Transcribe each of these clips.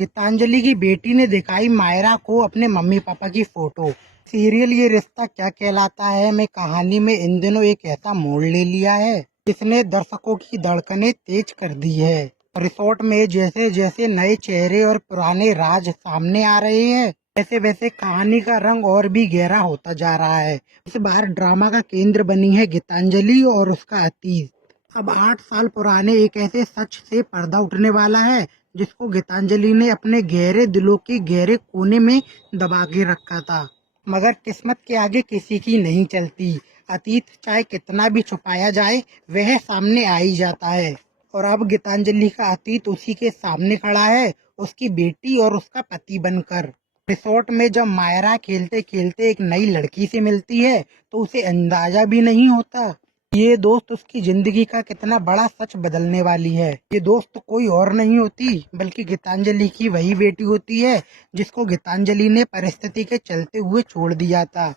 गीतांजलि की बेटी ने दिखाई मायरा को अपने मम्मी पापा की फोटो। सीरियल ये रिश्ता क्या कहलाता है में कहानी में इन दिनों एक ऐसा मोड़ ले लिया है जिसने दर्शकों की धड़कनें तेज कर दी है। रिसोर्ट में जैसे जैसे नए चेहरे और पुराने राज सामने आ रहे हैं, वैसे वैसे कहानी का रंग और भी गहरा होता जा रहा है। इस बार ड्रामा का केंद्र बनी है गीतांजलि और उसका अतीत। अब 8 साल पुराने एक ऐसे सच से पर्दा उठने वाला है जिसको गीतांजलि ने अपने गहरे दिलों के गहरे कोने में दबा के रखा था, मगर किस्मत के आगे किसी की नहीं चलती। अतीत चाहे कितना भी छुपाया जाए, वह सामने आ ही जाता है। और अब गीतांजलि का अतीत उसी के सामने खड़ा है, उसकी बेटी और उसका पति बनकर। रिसोर्ट में जब मायरा खेलते खेलते एक नई लड़की से मिलती है तो उसे अंदाजा भी नहीं होता ये दोस्त उसकी जिंदगी का कितना बड़ा सच बदलने वाली है। ये दोस्त कोई और नहीं होती बल्कि गीतांजलि की वही बेटी होती है जिसको गीतांजलि ने परिस्थिति के चलते हुए छोड़ दिया था।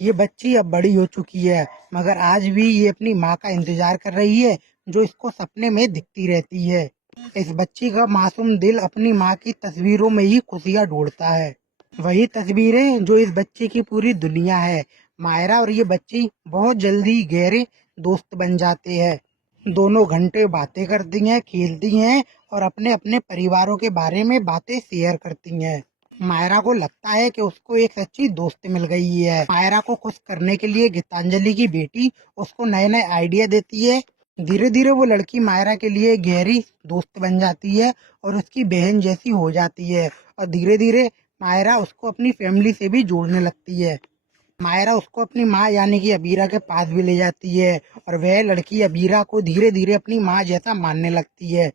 ये बच्ची अब बड़ी हो चुकी है, मगर आज भी ये अपनी माँ का इंतजार कर रही है जो इसको सपने में दिखती रहती है। इस बच्ची का मासूम दिल अपनी माँ की तस्वीरों में ही खुशियाँ ढूंढता है। वही तस्वीरें जो इस बच्चे की पूरी दुनिया है। मायरा और ये बच्ची बहुत जल्दी गहरे दोस्त बन जाते हैं। दोनों घंटे बातें करती हैं, खेलती हैं और अपने अपने परिवारों के बारे में बातें शेयर करती हैं। मायरा को लगता है कि उसको एक सच्ची दोस्त मिल गई है। मायरा को खुश करने के लिए गीतांजलि की बेटी उसको नए नए आइडिया देती है। धीरे धीरे वो लड़की मायरा के लिए गहरी दोस्त बन जाती है और उसकी बहन जैसी हो जाती है। और धीरे धीरे मायरा उसको अपनी फैमिली से भी जोड़ने लगती है। मायरा उसको अपनी माँ यानी कि अबीरा के पास भी ले जाती है और वह लड़की अबीरा को धीरे धीरे अपनी माँ जैसा मानने लगती है।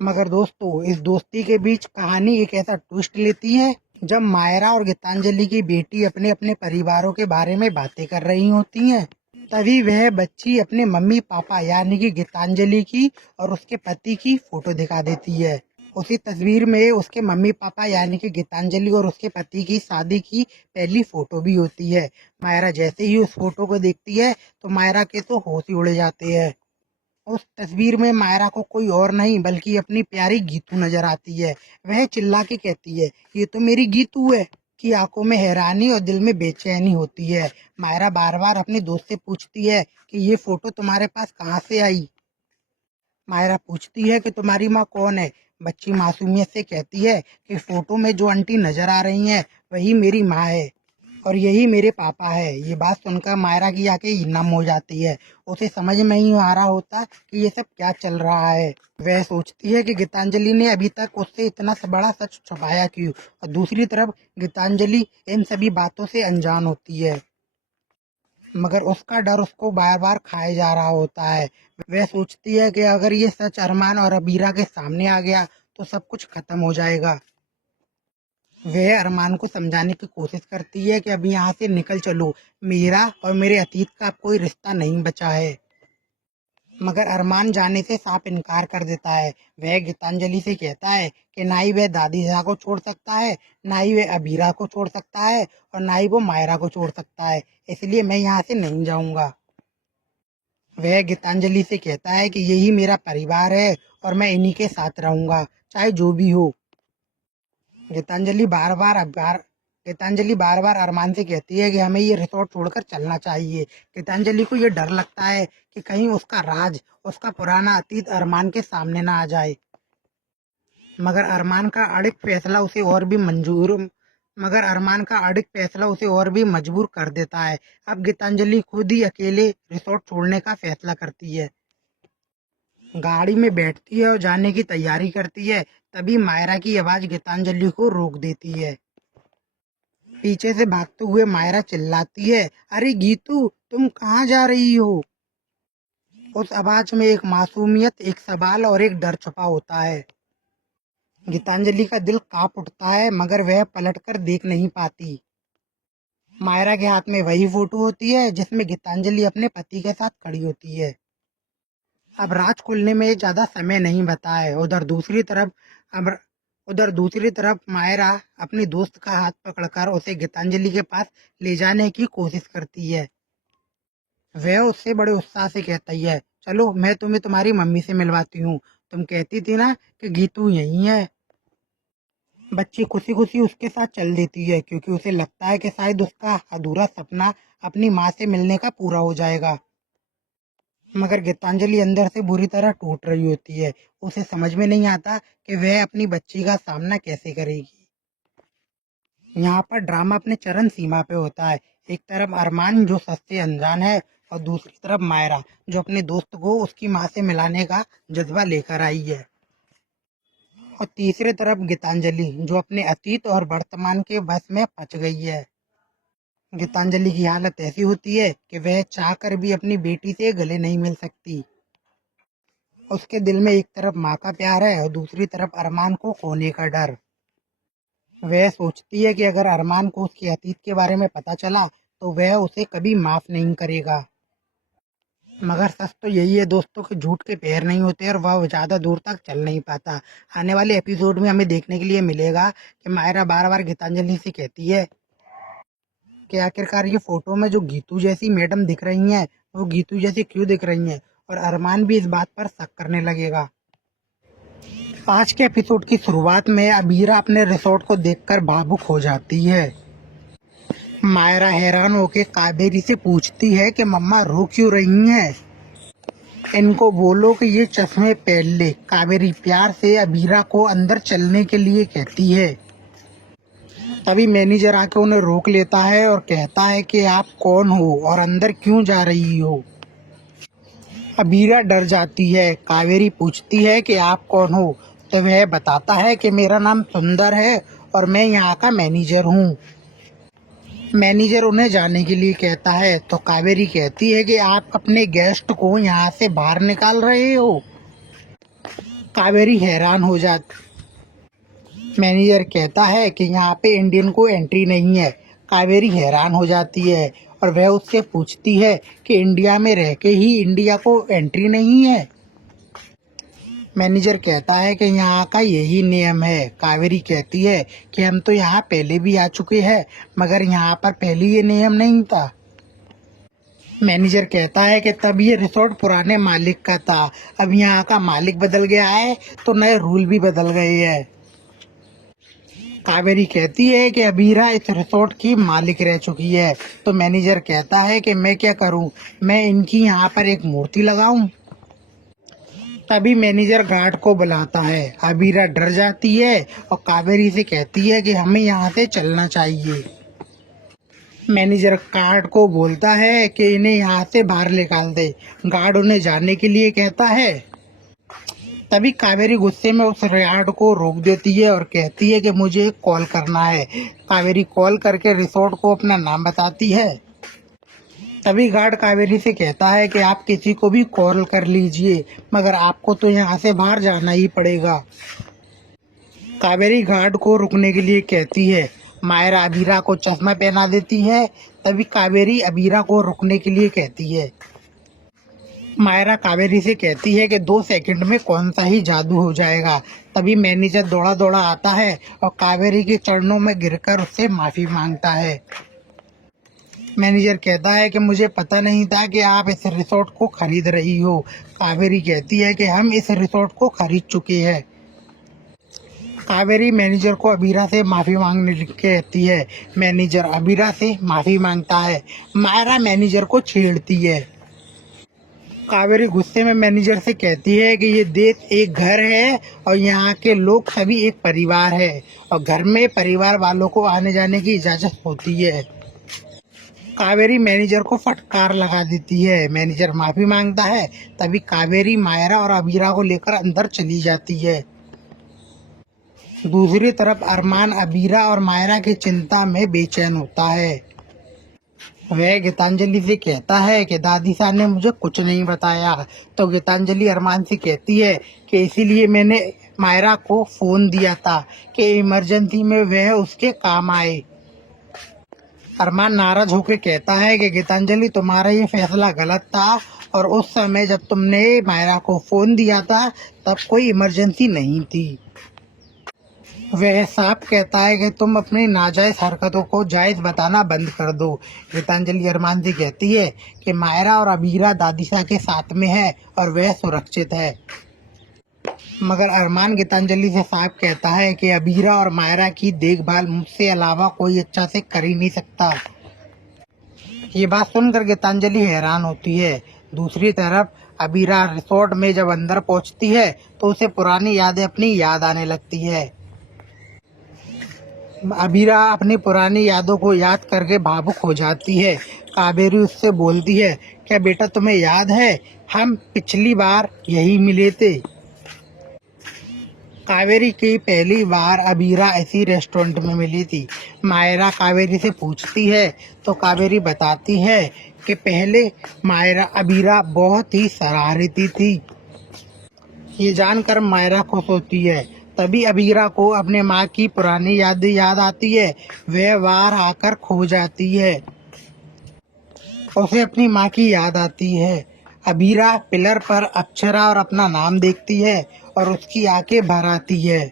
मगर दोस्तों, इस दोस्ती के बीच कहानी एक ऐसा ट्विस्ट लेती है जब मायरा और गीतांजलि की बेटी अपने अपने परिवारों के बारे में बातें कर रही होती हैं, तभी वह बच्ची अपने मम्मी पापा यानी कि गीतांजलि की और उसके पति की फोटो दिखा देती है। उसी तस्वीर में उसके मम्मी पापा यानी कि गीतांजलि और उसके पति की शादी की पहली फोटो भी होती है। मायरा जैसे ही उस फोटो को देखती है तो मायरा के तो होश ही उड़ जाते हैं। उस तस्वीर में मायरा को कोई और नहीं बल्कि अपनी प्यारी गीतू नजर आती है। वह चिल्ला के कहती है, ये तो मेरी गीतू है। की आंखों में हैरानी और दिल में बेचैनी होती है। मायरा बार बार अपने दोस्त से पूछती है कि ये फोटो तुम्हारे पास कहाँ से आई। मायरा पूछती है कि तुम्हारी माँ कौन है। बच्ची मासूमियत से कहती है कि फोटो में जो आंटी नजर आ रही हैं वही मेरी माँ है और यही मेरे पापा है। ये बात सुनकर मायरा की आंखें नम हो जाती है। उसे समझ में नहीं आ रहा होता कि ये सब क्या चल रहा है। वह सोचती है कि गीतांजलि ने अभी तक उससे इतना बड़ा सच छुपाया क्यों, और दूसरी तरफ गीतांजलि इन सभी बातों से अनजान होती है, मगर उसका डर उसको बार बार खाए जा रहा होता है। वह सोचती है कि अगर ये सच अरमान और अबीरा के सामने आ गया तो सब कुछ खत्म हो जाएगा। वह अरमान को समझाने की कोशिश करती है कि अब यहाँ से निकल चलो, मेरा और मेरे अतीत का अब कोई रिश्ता नहीं बचा है। मगर अरमान जाने से साफ इनकार कर देता है। वह गीतांजलि से कहता है कि ना ही वह दादी झा को छोड़ सकता है, ना ही वह अबीरा को छोड़ सकता है और ना ही वो मायरा को छोड़ सकता है, इसलिए मैं यहाँ से नहीं जाऊंगा। वह गीतांजलि से कहता है कि यही मेरा परिवार है और मैं इन्हीं के साथ रहूंगा चाहे जो भी हो। गीतांजलि बार बार गीतांजलि बार बार अरमान से कहती है कि हमें ये रिसोर्ट छोड़कर चलना चाहिए। गीतांजलि को ये डर लगता है कि कहीं उसका राज, उसका पुराना अतीत अरमान के सामने ना आ जाए। मगर अरमान का अड़िग फैसला उसे और भी मंजूर मगर अरमान का अड़िग फैसला उसे और भी मजबूर कर देता है। अब गीतांजलि खुद ही अकेले रिसोर्ट छोड़ने का फैसला करती है। गाड़ी में बैठती है और जाने की तैयारी करती है, तभी मायरा की आवाज गीतांजलि को रोक देती है। पीछे से भागते हुए मायरा चिल्लाती है, अरे गीतू, तुम कहाँ जा रही हो। उस आवाज में एक मासूमियत, एक सवाल और एक डर छुपा होता है। गीतांजलि का दिल कांप उठता है मगर वह पलटकर देख नहीं पाती। मायरा के हाथ में वही फोटो होती है जिसमें गीतांजलि अपने पति के साथ खड़ी होती है। अब राज खुलने में ज्यादा समय नहीं बता है। अब उधर दूसरी तरफ मायरा अपनी दोस्त का हाथ पकड़कर उसे गीतांजलि के पास ले जाने की कोशिश करती है। वह उससे बड़े उत्साह से कहती है, चलो मैं तुम्हें तुम्हारी मम्मी से मिलवाती हूँ। तुम कहती थी ना कि गीतू यही है। बच्ची खुशी खुशी उसके साथ चल देती है क्योंकि उसे लगता है कि शायद उसका अधूरा सपना अपनी माँ से मिलने का पूरा हो जाएगा। मगर गीतांजलि अंदर से बुरी तरह टूट रही होती है। उसे समझ में नहीं आता कि वह अपनी बच्ची का सामना कैसे करेगी। यहाँ पर ड्रामा अपने चरम सीमा पे होता है। एक तरफ अरमान जो सच से अनजान है और दूसरी तरफ मायरा जो अपने दोस्त को उसकी माँ से मिलाने का जज्बा लेकर आई है। और तीसरे तरफ गीतांजलि जो अपने अतीत और वर्तमान के बस में फंस गई है। गीतांजलि की हालत ऐसी होती है कि वह चाहकर भी अपनी बेटी से गले नहीं मिल सकती। उसके दिल में एक तरफ माँ का प्यार है और दूसरी तरफ अरमान को खोने का डर। वह सोचती है कि अगर अरमान को उसके अतीत के बारे में पता चला तो वह उसे कभी माफ नहीं करेगा। मगर सच तो यही है दोस्तों कि झूठ के पैर नहीं होते और वह ज्यादा दूर तक चल नहीं पाता। आने वाले एपिसोड में हमें देखने के लिए मिलेगा कि मायरा बार बार गीतांजलि से कहती है कि आखिरकार ये फोटो में जो गीतू जैसी मैडम दिख रही हैं वो गीतू जैसी क्यों दिख रही हैं, और अरमान भी इस बात पर शक करने लगेगा। आज के एपिसोड की शुरुआत में अबीरा अपने रिसोर्ट को देखकर भावुक हो जाती है। मायरा हैरान होकर कावेरी से पूछती है कि मम्मा रो क्यों रही हैं? इनको बोलो कि ये चश्मे पहन ले। कावेरी प्यार से अबीरा को अंदर चलने के लिए कहती है। तभी मैनेजर आके उन्हें रोक लेता है और कहता है कि आप कौन हो और अंदर क्यों जा रही हो? अबीरा डर जाती है। कावेरी पूछती है कि आप कौन हो, तो वह बताता है कि मेरा नाम सुंदर है और मैं यहाँ का मैनेजर हूँ। मैनेजर उन्हें जाने के लिए कहता है तो कावेरी कहती है कि आप अपने गेस्ट को यहाँ से बाहर निकाल रहे हो। कावेरी हैरान हो जाती। मैनेजर कहता है कि यहाँ पे इंडियन को एंट्री नहीं है। कावेरी हैरान हो जाती है और वह उससे पूछती है कि इंडिया में रह के ही इंडिया को एंट्री नहीं है। मैनेजर कहता है कि यहाँ का यही नियम है। कावेरी कहती है कि हम तो यहाँ पहले भी आ चुके हैं मगर यहाँ पर पहले ये नियम नहीं था। मैनेजर कहता है कि तब ये रिसोर्ट पुराने मालिक का था, अब यहाँ का मालिक बदल गया है तो नए रूल भी बदल गए हैं। कावेरी कहती है कि अबीरा इस रिसोर्ट की मालिक रह चुकी है। तो मैनेजर कहता है कि मैं क्या करूं, मैं इनकी यहाँ पर एक मूर्ति लगाऊं। तभी मैनेजर गार्ड को बुलाता है। अबीरा डर जाती है और कावेरी से कहती है कि हमें यहाँ से चलना चाहिए। मैनेजर गार्ड को बोलता है कि इन्हें यहाँ से बाहर निकाल दे। गार्ड उन्हें जाने के लिए कहता है। तभी कावेरी गुस्से में उस गार्ड को रोक देती है और कहती है कि मुझे कॉल करना है। कावेरी कॉल करके रिसोर्ट को अपना नाम बताती है। तभी गार्ड कावेरी से कहता है कि आप किसी को भी कॉल कर लीजिए मगर आपको तो यहाँ से बाहर जाना ही पड़ेगा। कावेरी गार्ड को रुकने के लिए कहती है। मायरा अबीरा को चश्मा पहना देती है। तभी कावेरी अबीरा को रुकने के लिए कहती है। मायरा कावेरी से कहती है कि 2 सेकंड में कौन सा ही जादू हो जाएगा। तभी मैनेजर दौड़ा दौड़ा आता है और कावेरी के चरणों में गिरकर उससे माफी मांगता है। मैनेजर कहता है कि मुझे पता नहीं था कि आप इस रिसोर्ट को खरीद रही हो। कावेरी कहती है कि हम इस रिसोर्ट को खरीद चुके हैं। कावेरी मैनेजर को अबीरा से माफी मांगने कहती है। मैनेजर अबीरा से माफी मांगता है। मायरा मैनेजर को छेड़ती है। कावेरी गुस्से में मैनेजर से कहती है कि ये देश एक घर है और यहाँ के लोग सभी एक परिवार है और घर में परिवार वालों को आने जाने की इजाजत होती है। कावेरी मैनेजर को फटकार लगा देती है। मैनेजर माफी मांगता है। तभी कावेरी मायरा और अबीरा को लेकर अंदर चली जाती है। दूसरी तरफ अरमान अबीरा और मायरा की चिंता में बेचैन होता है। वह गीतांजलि से कहता है कि दादी साहब ने मुझे कुछ नहीं बताया। तो गीतांजलि अरमान से कहती है कि इसीलिए मैंने मायरा को फोन दिया था कि इमरजेंसी में वह उसके काम आए। अरमान नाराज होकर कहता है कि गीतांजलि तुम्हारा ये फैसला गलत था और उस समय जब तुमने मायरा को फोन दिया था तब कोई इमरजेंसी नहीं थी। वह साफ कहता है कि तुम अपनी नाजायज हरकतों को जायज बताना बंद कर दो। गीतांजलि अरमान से कहती है कि मायरा और अबीरा दादीसा के साथ में है और वह सुरक्षित है। मगर अरमान गीतांजलि से साफ कहता है कि अबीरा और मायरा की देखभाल मुझसे अलावा कोई अच्छा से कर ही नहीं सकता। ये बात सुनकर गीतांजलि हैरान होती है। दूसरी तरफ अबीरा रिसोर्ट में जब अंदर पहुंचती है तो उसे पुरानी यादें अपनी याद आने लगती है। अबीरा अपनी पुरानी यादों को याद करके भावुक हो जाती है। कावेरी उससे बोलती है, क्या बेटा तुम्हें याद है हम पिछली बार यही मिले थे? कावेरी की पहली बार अबीरा ऐसी रेस्टोरेंट में मिली थी। मायरा कावेरी से पूछती है तो कावेरी बताती है कि पहले मायरा अबीरा बहुत ही शरारती थी। ये जानकर मायरा खुश होती है। तभी अबीरा को अपने माँ की पुरानी यादें याद आती है। वह बाहर आकर खो जाती है। उसे अपनी माँ की याद आती है। अबीरा पिलर पर अक्षरा और अपना नाम देखती है और उसकी आंखें भर आती है।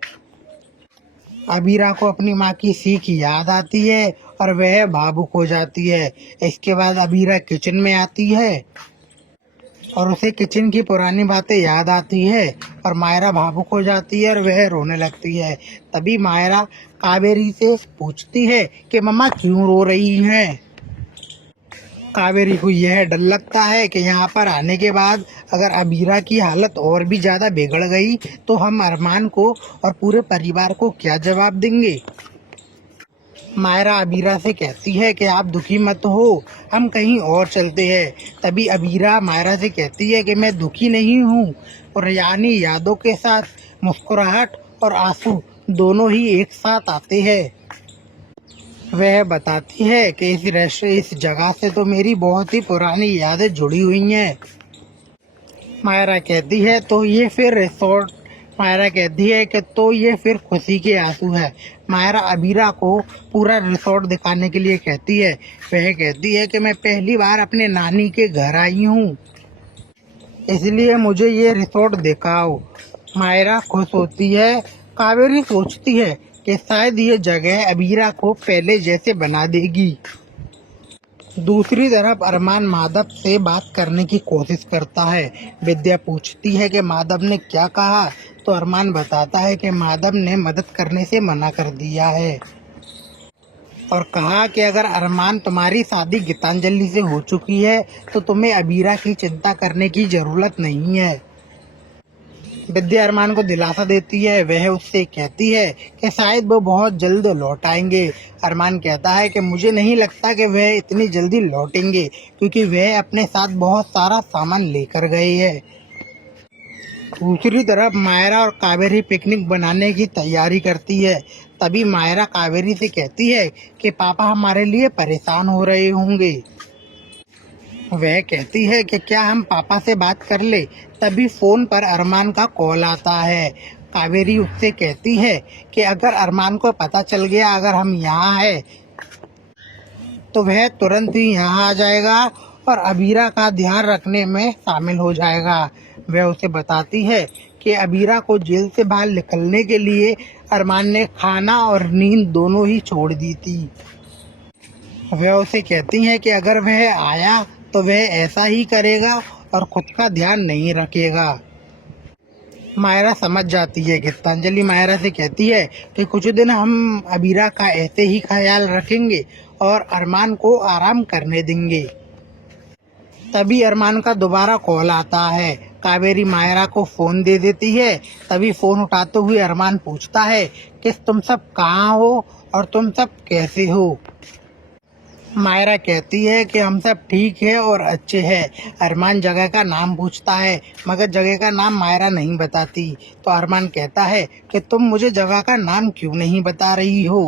अबीरा को अपनी माँ की सीख याद आती है और वह भावुक हो जाती है। इसके बाद अबीरा किचन में आती है और उसे किचन की पुरानी बातें याद आती है और मायरा भावुक हो जाती है और वह रोने लगती है। तभी मायरा कावेरी से पूछती है कि मम्मा क्यों रो रही हैं? कावेरी को यह डर लगता है कि यहाँ पर आने के बाद अगर अबीरा की हालत और भी ज़्यादा बिगड़ गई तो हम अरमान को और पूरे परिवार को क्या जवाब देंगे। मायरा अबीरा से कहती है कि आप दुखी मत हो, हम कहीं और चलते हैं। तभी अबीरा मायरा से कहती है कि मैं दुखी नहीं हूँ, और यानी यादों के साथ मुस्कुराहट और आंसू दोनों ही एक साथ आते हैं। वह बताती है कि इस जगह से तो मेरी बहुत ही पुरानी यादें जुड़ी हुई हैं। मायरा कहती है तो ये फिर रिसोर्ट मायरा कहती है कि तो ये फिर खुशी के आंसू है। मायरा अबीरा को पूरा रिसोर्ट दिखाने के लिए कहती है। वह कहती है कि मैं पहली बार अपने नानी के घर आई हूँ, इसलिए मुझे ये रिसोर्ट दिखाओ। मायरा खुश होती है। कावेरी सोचती है कि शायद ये जगह अबीरा को पहले जैसे बना देगी। दूसरी तरफ अरमान माधव से बात करने की कोशिश करता है। विद्या पूछती है कि माधव ने क्या कहा, तो अरमान बताता है कि माधव ने मदद करने से मना कर दिया है और कहा कि अगर अरमान तुम्हारी शादी गीतांजलि से हो चुकी है तो तुम्हें अबीरा की चिंता करने की जरूरत नहीं है। विद्या अरमान को दिलासा देती है। वह उससे कहती है कि शायद वो बहुत जल्द लौट आएंगे। अरमान कहता है कि मुझे नहीं लगता कि वह इतनी जल्दी लौटेंगे, क्योंकि वह अपने साथ बहुत सारा सामान लेकर गए हैं। दूसरी तरफ मायरा और कावेरी पिकनिक बनाने की तैयारी करती है। तभी मायरा कावेरी से कहती है कि पापा हमारे लिए परेशान हो रहे होंगे। वह कहती है कि क्या हम पापा से बात कर ले। तभी फोन पर अरमान का कॉल आता है। कावेरी उससे कहती है कि अगर अरमान को पता चल गया अगर हम यहाँ हैं तो वह तुरंत ही यहाँ आ जाएगा और अबीरा का ध्यान रखने में शामिल हो जाएगा। वह उसे बताती है कि अबीरा को जेल से बाहर निकलने के लिए अरमान ने खाना और नींद दोनों ही छोड़ दी थी। वह उसे कहती है कि अगर वह आया तो वह ऐसा ही करेगा और खुद का ध्यान नहीं रखेगा। मायरा समझ जाती है। गीतांजलि मायरा से कहती है कि कुछ दिन हम अबीरा का ऐसे ही ख्याल रखेंगे और अरमान को आराम करने देंगे। तभी अरमान का दोबारा कॉल आता है। कावेरी मायरा को फोन दे देती है। तभी फोन उठाते हुए अरमान पूछता है कि तुम सब कहाँ हो और तुम सब कैसे हो। मायरा कहती है कि हम सब ठीक है और अच्छे हैं। अरमान जगह का नाम पूछता है, मगर जगह का नाम मायरा नहीं बताती। तो अरमान कहता है कि तुम मुझे जगह का नाम क्यों नहीं बता रही हो।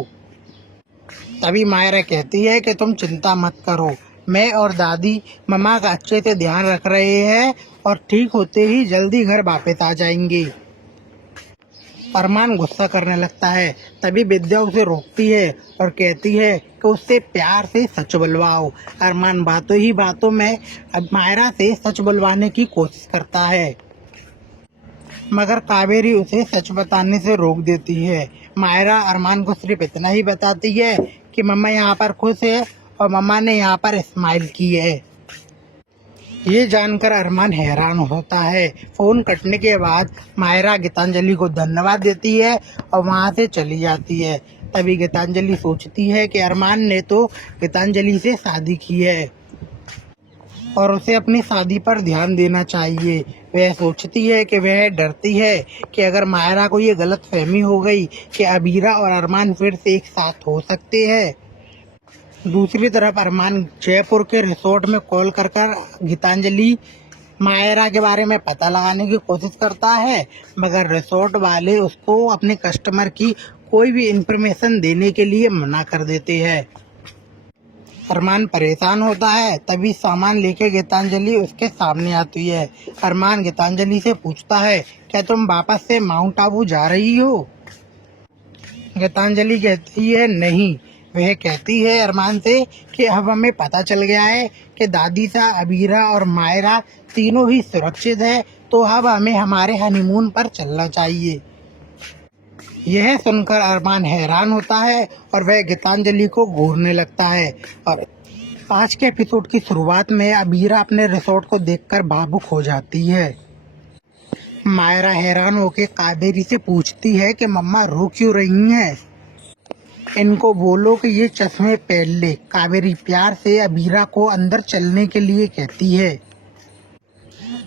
तभी मायरा कहती है कि तुम चिंता मत करो, मैं और दादी मम्मा का अच्छे से ध्यान रख रहे हैं और ठीक होते ही जल्दी घर वापस आ जाएंगे। अरमान गुस्सा करने लगता है। तभी विद्या उसे रोकती है और कहती है कि उससे प्यार से सच बुलवाओ। अरमान बातों ही बातों में अब मायरा से सच बुलवाने की कोशिश करता है, मगर कावेरी उसे सच बताने से रोक देती है। मायरा अरमान को सिर्फ इतना ही बताती है कि मम्मा यहाँ पर खुश है और मम्मा ने यहाँ पर स्माइल की है। ये जानकर अरमान हैरान होता है। फोन कटने के बाद मायरा गीतांजलि को धन्यवाद देती है और वहां से चली जाती है। तभी गीतांजलि सोचती है कि अरमान ने तो गीतांजलि से शादी की है और उसे अपनी शादी पर ध्यान देना चाहिए। वह सोचती है कि वह डरती है कि अगर मायरा को ये गलत फहमी हो गई कि अबीरा और अरमान फिर से एक साथ हो सकते हैं। दूसरी तरफ अरमान जयपुर के रिसोर्ट में कॉल कर गीतांजलि मायरा के बारे में पता लगाने की कोशिश करता है, मगर रिसोर्ट वाले उसको अपने कस्टमर की कोई भी इंफॉर्मेशन देने के लिए मना कर देते हैं। अरमान परेशान होता है। तभी सामान लेके गीतांजलि उसके सामने आती है। अरमान गीतांजलि से पूछता है, क्या तुम वापस से माउंट आबू जा रही हो? गीतांजलि कहती है नहीं। वह कहती है अरमान से कि अब हमें पता चल गया है कि दादीसा, अबीरा और मायरा तीनों ही सुरक्षित है, तो अब हमें हमारे हनीमून पर चलना चाहिए। यह सुनकर अरमान हैरान होता है और वह गीतांजलि को घूरने लगता है। और आज के एपिसोड की शुरुआत में अबीरा अपने रिसोर्ट को देखकर भावुक हो जाती है। मायरा हैरान होकर कावेरी से पूछती है कि मम्मा रो क्यों रही हैं? इनको बोलो कि ये चश्मे पहन ले। कावेरी प्यार से अबीरा को अंदर चलने के लिए कहती है।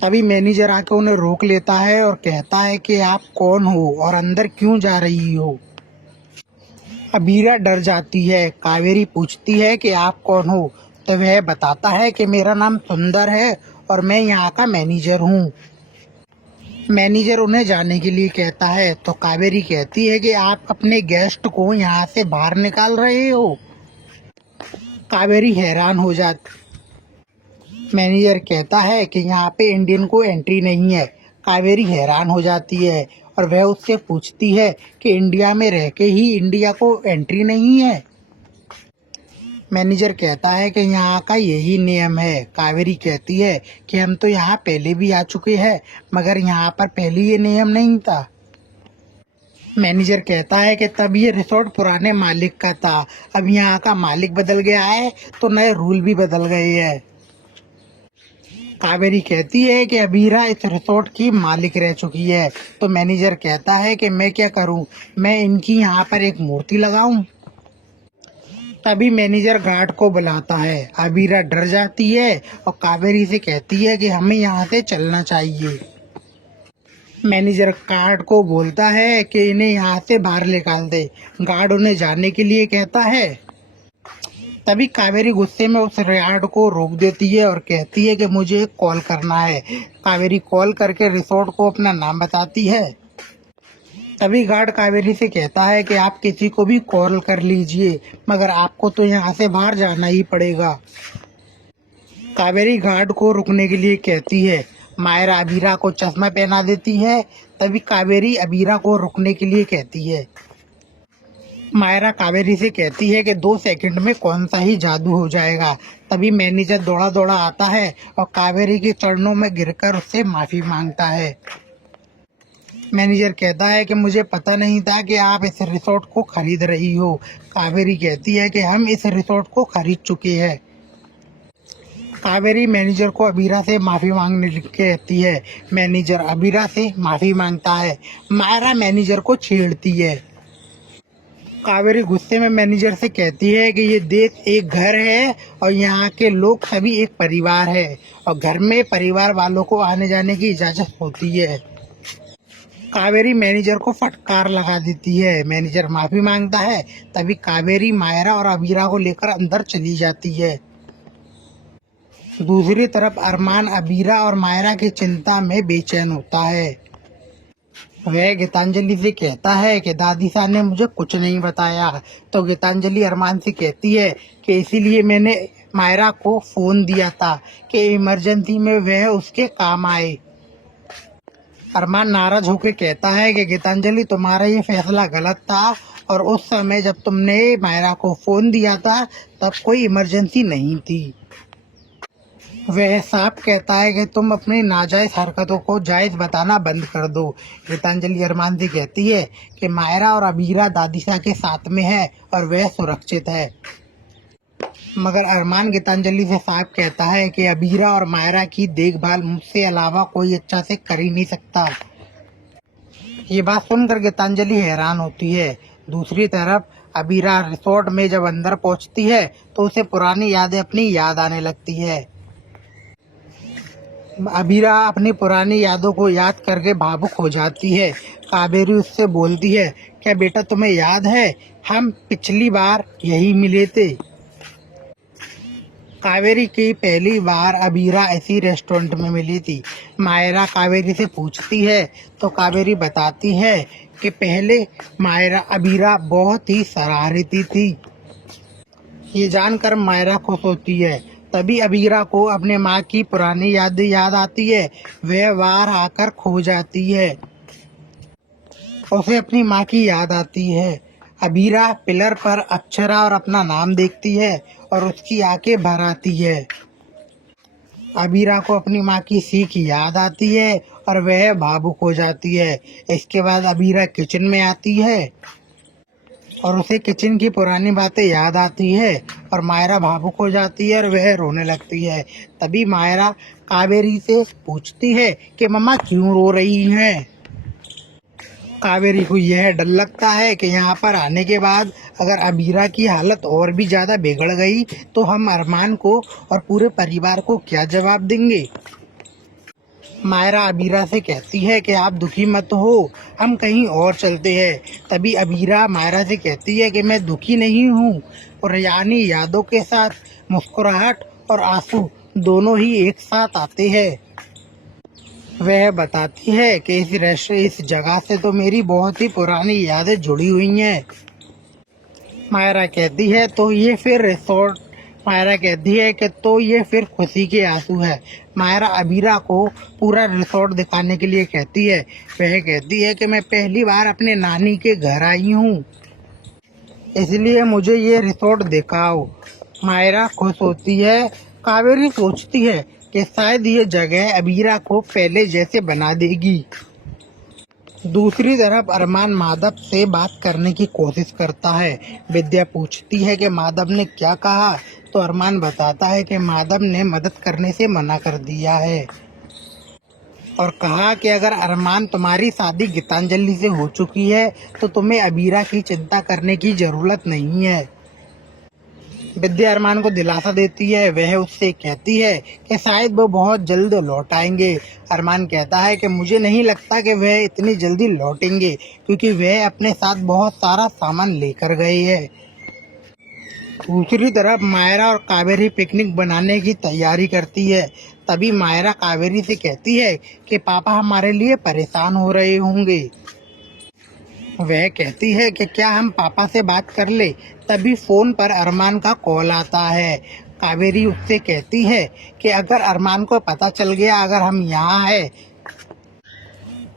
तभी मैनेजर आके उन्हें रोक लेता है और कहता है कि आप कौन हो और अंदर क्यों जा रही हो? अबीरा डर जाती है। कावेरी पूछती है कि आप कौन हो, तो वह बताता है कि मेरा नाम सुंदर है और मैं यहाँ का मैनेजर हूँ। मैनेजर उन्हें जाने के लिए कहता है, तो कावेरी कहती है कि आप अपने गेस्ट को यहाँ से बाहर निकाल रहे हो। कावेरी हैरान हो जाती। मैनेजर कहता है कि यहाँ पे इंडियन को एंट्री नहीं है। कावेरी हैरान हो जाती है और वह उससे पूछती है कि इंडिया में रह के ही इंडिया को एंट्री नहीं है। मैनेजर कहता है कि यहाँ का यही नियम है। कावेरी कहती है कि हम तो यहाँ पहले भी आ चुके हैं, मगर यहाँ पर पहले ये नियम नहीं था। मैनेजर कहता है कि तब ये रिसोर्ट पुराने मालिक का था, अब यहाँ का मालिक बदल गया है तो नए रूल भी बदल गए हैं। कावेरी कहती है कि अबीरा इस रिसोर्ट की मालिक रह चुकी है। तो मैनेजर कहता है कि मैं क्या करूं, मैं इनकी यहाँ पर एक मूर्ति लगाऊं। तभी मैनेजर गार्ड को बुलाता है। अबीरा डर जाती है और कावेरी से कहती है कि हमें यहाँ से चलना चाहिए। मैनेजर गार्ड को बोलता है कि इन्हें यहाँ से बाहर निकाल दे। गार्ड उन्हें जाने के लिए कहता है। तभी कावेरी गुस्से में उस गार्ड को रोक देती है और कहती है कि मुझे एक कॉल करना है। कावेरी कॉल करके रिसोर्ट को अपना नाम बताती है। तभी गार्ड कावेरी से कहता है कि आप किसी को भी कॉल कर लीजिए, मगर आपको तो यहाँ से बाहर जाना ही पड़ेगा। कावेरी गार्ड को रुकने के लिए कहती है। मायरा अबीरा को चश्मा पहना देती है। तभी कावेरी अबीरा को रुकने के लिए कहती है। मायरा कावेरी से कहती है कि 2 सेकंड में कौन सा ही जादू हो जाएगा। तभी मैनेजर दौड़ा दौड़ा आता है और कावेरी के चरणों में गिरकर उससे माफी मांगता है। मैनेजर कहता है कि मुझे पता नहीं था कि आप इस रिसोर्ट को खरीद रही हो। कावेरी कहती है कि हम इस रिसोर्ट को खरीद चुके हैं। कावेरी मैनेजर को अबीरा से माफी मांगने कहती है। मैनेजर अबीरा से माफी मांगता है। मायरा मैनेजर को छेड़ती है। कावेरी गुस्से में मैनेजर से कहती है कि ये देश एक घर है और यहाँ के लोग सभी एक परिवार है और घर में परिवार वालों को आने जाने की इजाजत होती है। कावेरी मैनेजर को फटकार लगा देती है। मैनेजर माफी मांगता है। तभी कावेरी मायरा और अबीरा को लेकर अंदर चली जाती है। दूसरी तरफ अरमान अबीरा और मायरा की चिंता में बेचैन होता है। वह गीतांजलि से कहता है कि दादी साहब ने मुझे कुछ नहीं बताया। तो गीतांजलि अरमान से कहती है कि इसीलिए मैंने मायरा को फोन दिया था कि इमरजेंसी में वह उसके काम आए। अरमान नाराज होकर कहता है कि गीतांजलि तुम्हारा ये फैसला गलत था और उस समय जब तुमने मायरा को फोन दिया था तब कोई इमरजेंसी नहीं थी। वह साफ कहता है कि तुम अपनी नाजायज हरकतों को जायज बताना बंद कर दो। गीतांजलि अरमान से कहती है कि मायरा और अबीरा दादीसा के साथ में है और वह सुरक्षित है। मगर अरमान गीतांजलि से साफ कहता है कि अबीरा और मायरा की देखभाल मुझसे अलावा कोई अच्छा से कर ही नहीं सकता। ये बात सुनकर गीतांजलि हैरान होती है। दूसरी तरफ अबीरा रिसोर्ट में जब अंदर पहुंचती है तो उसे पुरानी यादें अपनी याद आने लगती है। अबीरा अपनी पुरानी यादों को याद करके भावुक हो जाती है। कावेरी उससे बोलती है, क्या बेटा तुम्हें याद है हम पिछली बार यही मिले थे? कावेरी की पहली बार अबीरा ऐसी रेस्टोरेंट में मिली थी। मायरा कावेरी से पूछती है तो कावेरी बताती है कि पहले मायरा अबीरा बहुत ही शरारती थी। ये जानकर मायरा खुश होती है। तभी अबीरा को अपने माँ की पुरानी यादें याद आती है। वह बाहर आकर खो जाती है। उसे अपनी माँ की याद आती है। अबीरा पिलर पर अक्षरा और अपना नाम देखती है और उसकी आंखें भर आती है। अबीरा को अपनी माँ की सीख याद आती है और वह भावुक हो जाती है। इसके बाद अबीरा किचन में आती है और उसे किचन की पुरानी बातें याद आती है और मायरा भावुक हो जाती है और वह रोने लगती है। तभी मायरा कावेरी से पूछती है कि मम्मा क्यों रो रही हैं? कावेरी को यह डर लगता है कि यहाँ पर आने के बाद अगर अबीरा की हालत और भी ज़्यादा बिगड़ गई तो हम अरमान को और पूरे परिवार को क्या जवाब देंगे। मायरा अबीरा से कहती है कि आप दुखी मत हो, हम कहीं और चलते हैं। तभी अबीरा मायरा से कहती है कि मैं दुखी नहीं हूँ और यानी यादों के साथ मुस्कुराहट और आंसू दोनों ही एक साथ आते हैं। वह बताती है कि इस जगह से तो मेरी बहुत ही पुरानी यादें जुड़ी हुई हैं। मायरा कहती है तो ये फिर रिसोर्ट मायरा कहती है कि तो ये फिर खुशी के आंसू है। मायरा अबीरा को पूरा रिसोर्ट दिखाने के लिए कहती है। वह कहती है कि मैं पहली बार अपने नानी के घर आई हूँ, इसलिए मुझे ये रिसोर्ट दिखाओ। मायरा खुश होती है। कावेरी सोचती है कि शायद ये जगह अबीरा को पहले जैसे बना देगी। दूसरी तरफ अरमान माधव से बात करने की कोशिश करता है। विद्या पूछती है कि माधव ने क्या कहा तो अरमान बताता है कि माधव ने मदद करने से मना कर दिया है और कहा कि अगर अरमान तुम्हारी शादी गीतांजलि से हो चुकी है तो तुम्हें अबीरा की चिंता करने की ज़रूरत नहीं है। विद्या अरमान को दिलासा देती है। वह उससे कहती है कि शायद वो बहुत जल्द लौट आएंगे। अरमान कहता है कि मुझे नहीं लगता कि वह इतनी जल्दी लौटेंगे क्योंकि वह अपने साथ बहुत सारा सामान लेकर गए हैं। दूसरी तरफ मायरा और कावेरी पिकनिक बनाने की तैयारी करती है। तभी मायरा कावेरी से कहती है कि पापा हमारे लिए परेशान हो रहे होंगे। वह कहती है कि क्या हम पापा से बात कर ले। तभी फोन पर अरमान का कॉल आता है। कावेरी उससे कहती है कि अगर अरमान को पता चल गया अगर हम यहाँ हैं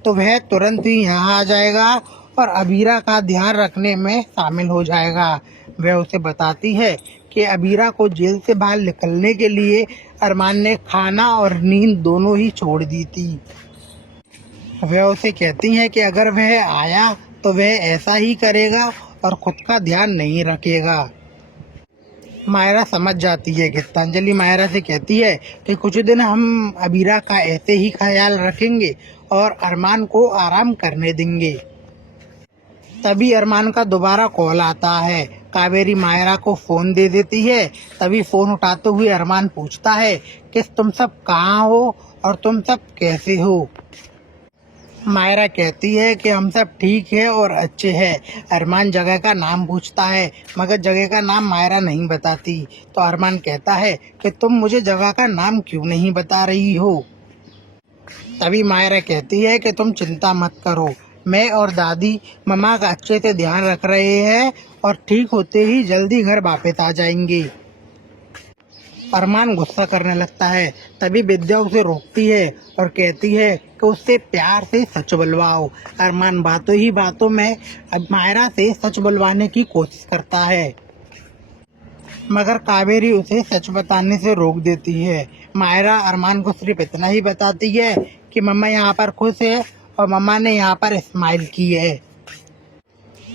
तो वह तुरंत ही यहाँ आ जाएगा और अबीरा का ध्यान रखने में शामिल हो जाएगा। वह उसे बताती है कि अबीरा को जेल से बाहर निकलने के लिए अरमान ने खाना और नींद दोनों ही छोड़ दी थी। वह उसे कहती है कि अगर वह आया तो वह ऐसा ही करेगा और खुद का ध्यान नहीं रखेगा। मायरा समझ जाती है। गीतांजलि मायरा से कहती है कि कुछ दिन हम अबीरा का ऐसे ही ख्याल रखेंगे और अरमान को आराम करने देंगे। तभी अरमान का दोबारा कॉल आता है। कावेरी मायरा को फ़ोन दे देती है। तभी फ़ोन उठाते हुए अरमान पूछता है कि तुम सब कहाँ हो और तुम सब कैसे हो। मायरा कहती है कि हम सब ठीक है और अच्छे हैं। अरमान जगह का नाम पूछता है मगर जगह का नाम मायरा नहीं बताती। तो अरमान कहता है कि तुम मुझे जगह का नाम क्यों नहीं बता रही हो। तभी मायरा कहती है कि तुम चिंता मत करो, मैं और दादी मम्मा का अच्छे से ध्यान रख रहे हैं और ठीक होते ही जल्दी घर वापस आ जाएंगे। अरमान गुस्सा करने लगता है। तभी विद्या उसे रोकती है और कहती है कि उससे प्यार से सच बुलवाओ। अरमान बातों ही बातों में अब मायरा से सच बुलवाने की कोशिश करता है मगर कावेरी उसे सच बताने से रोक देती है। मायरा अरमान को सिर्फ इतना ही बताती है कि मम्मा यहाँ पर खुश है और मम्मा ने यहाँ पर स्माइल की है।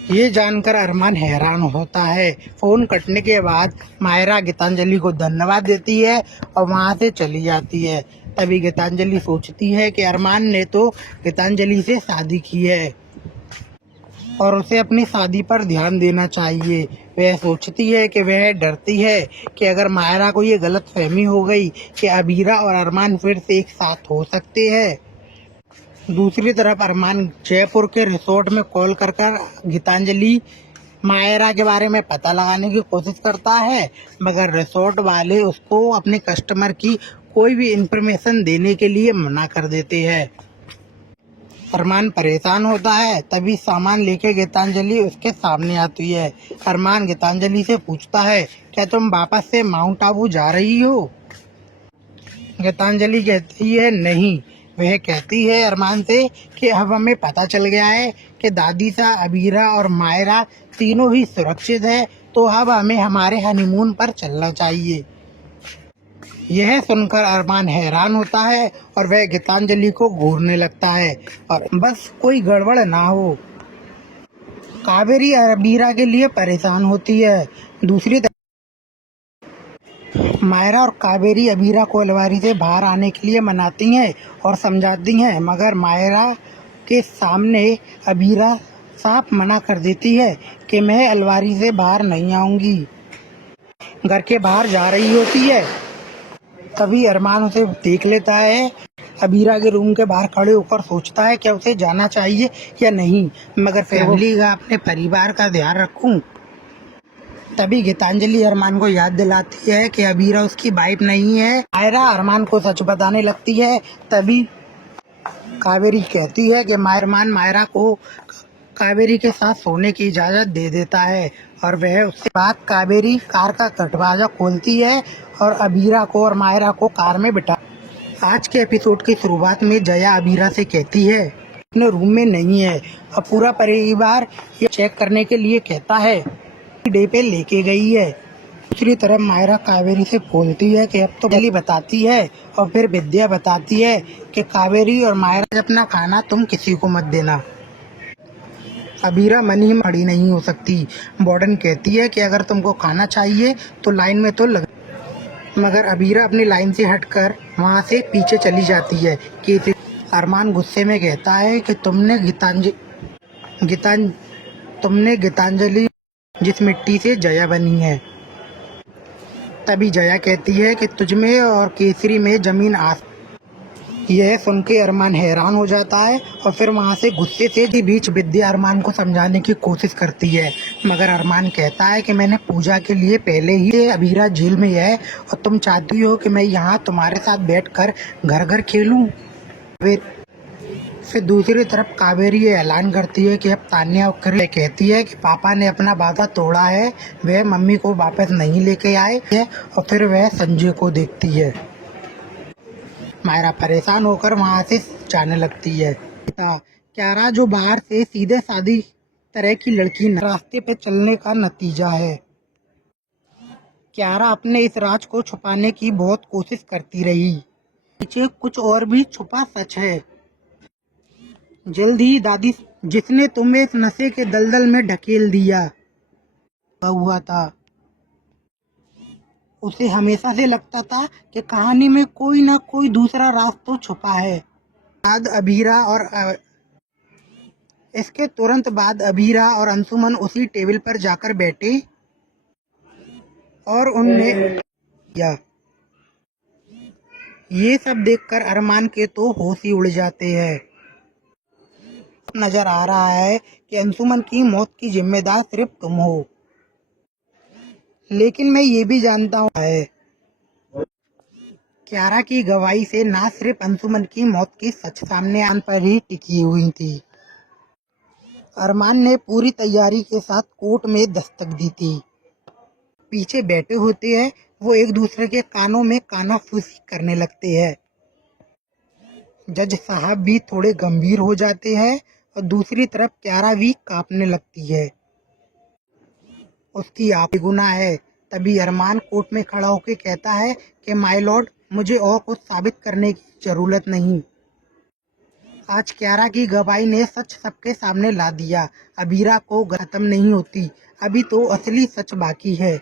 ये जानकर अरमान हैरान होता है। फोन कटने के बाद मायरा गीतांजलि को धन्यवाद देती है और वहां से चली जाती है। तभी गीतांजलि सोचती है कि अरमान ने तो गीतांजलि से शादी की है और उसे अपनी शादी पर ध्यान देना चाहिए। वह सोचती है कि वह डरती है कि अगर मायरा को ये गलत फहमी हो गई कि अबीरा और अरमान फिर से एक साथ हो सकते हैं। दूसरी तरफ अरमान जयपुर के रिसोर्ट में कॉल कर गीतांजलि मायरा के बारे में पता लगाने की कोशिश करता है, मगर रिसोर्ट वाले उसको अपने कस्टमर की कोई भी इंफॉर्मेशन देने के लिए मना कर देते हैं। अरमान परेशान होता है। तभी सामान लेके गीतांजलि उसके सामने आती है। अरमान गीतांजलि से पूछता है, क्या तुम वापस से माउंट आबू जा रही हो? गीतांजलि कहती है नहीं। वह कहती है अरमान से कि अब हमें पता चल गया है कि दादीसा, अबीरा और मायरा तीनों ही सुरक्षित है, तो अब हमें हमारे हनीमून पर चलना चाहिए। यह सुनकर अरमान हैरान होता है और वह गीतांजलि को घूरने लगता है और बस कोई गड़बड़ ना हो। कावेरी अबीरा के लिए परेशान होती है। दूसरी मायरा और कावेरी अबीरा को अलमारी से बाहर आने के लिए मनाती हैं और समझाती हैं, मगर मायरा के सामने अबीरा साफ मना कर देती है कि मैं अलमारी से बाहर नहीं आऊंगी। घर के बाहर जा रही होती है। तभी अरमान उसे देख लेता है। अबीरा के रूम के बाहर खड़े होकर सोचता है क्या उसे जाना चाहिए या नहीं, मगर फैमिली का, अपने परिवार का ध्यान रखूं। तभी गीतांजलि अरमान को याद दिलाती है कि अबीरा उसकी वाइफ नहीं है। मायरा अरमान को सच बताने लगती है। तभी कावेरी कहती है कि अरमान मायरा को कावेरी के साथ सोने की इजाज़त दे देता है और वह उसके बाद कावेरी कार का दरवाजा खोलती है और अबीरा को और मायरा को कार में बिठा। आज के एपिसोड की शुरुआत में जया अबीरा से कहती है अपने रूम में नहीं है और पूरा परिवार ये चेक करने के लिए कहता है डे पे लेके गई है। दूसरी तरफ मायरा कावेरी से बोलती है कि अब तो पहली बताती है और फिर विद्या बताती है कि कावेरी और मायरा अपना खाना तुम किसी को मत देना। अबीरा मन ही मड़ी नहीं हो सकती। वार्डन कहती है कि अगर तुमको खाना चाहिए तो लाइन में तो लग, मगर अबीरा अपनी लाइन से हटकर वहां से पीछे चली जाती है। कि अरमान गुस्से में कहता है कि तुमने गीतांजलि जिस मिट्टी से जया बनी है। तभी जया कहती है कि तुझमें और केसरी में जमीन आस। यह सुन के अरमान हैरान हो जाता है और फिर वहां से गुस्से से के बीच विद्या अरमान को समझाने की कोशिश करती है, मगर अरमान कहता है कि मैंने पूजा के लिए पहले ही अबीरा जेल में है और तुम चाहती हो कि मैं यहाँ तुम्हारे साथ बैठकर घर घर खेलूं। फिर दूसरी तरफ कावेरी ये ऐलान करती है कि अब तान्या होकर कहती है कि पापा ने अपना वादा तोड़ा है, वह मम्मी को वापस नहीं लेके आए है और फिर वह संजय को देखती है। मायरा परेशान होकर वहां से जाने लगती है। क्यारा जो बाहर से सीधे सादी तरह की लड़की रास्ते पे चलने का नतीजा है। क्यारा अपने इस राज को छुपाने की बहुत कोशिश करती रही। पीछे कुछ और भी छुपा सच है। जल्द ही दादी जिसने तुम्हें इस नशे के दलदल में ढकेल दिया हुआ था, उसे हमेशा से लगता था कि कहानी में कोई ना कोई दूसरा राज तो छुपा है। बाद अबीरा और इसके तुरंत बाद अबीरा और अंशुमन उसी टेबल पर जाकर बैठे और उनने किया। ये सब देखकर अरमान के तो होश ही उड़ जाते हैं। नजर आ रहा है कि अंशुमन की मौत की जिम्मेदार सिर्फ तुम हो, लेकिन मैं ये भी जानता हूँ है क्यारा की गवाही से ना सिर्फ अंशुमन की मौत की सच सामने आने पर ही टिकी हुई थी। अरमान ने पूरी तैयारी के साथ कोर्ट में दस्तक दी थी। पीछे बैठे होते हैं वो एक दूसरे के कानों में कानाफूसी करने लगते हैं। जज साहब भी थोड़े गंभीर हो जाते हैं और दूसरी तरफ क्यारा भी कांपने लगती है। उसकी आप गुनाह है। तभी अरमान कोर्ट में खड़ा होकर कहता है कि माय लॉर्ड, मुझे और कुछ साबित करने की जरूरत नहीं। आज क्यारा की गवाही ने सच सबके सामने ला दिया। अबीरा को खत्म नहीं होती, अभी तो असली सच बाकी है।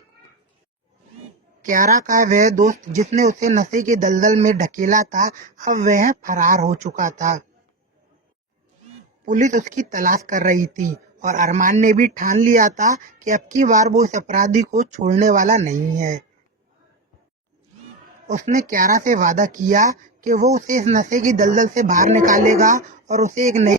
क्यारा का वह दोस्त जिसने उसे नशे के दलदल में ढकेला था, अब वह फरार हो चुका था। पुलिस उसकी तलाश कर रही थी और अरमान ने भी ठान लिया था कि अब की बार वो इस अपराधी को छोड़ने वाला नहीं है। उसने क्यारा से वादा किया कि वो उसे इस नशे की दलदल से बाहर निकालेगा और उसे एक नई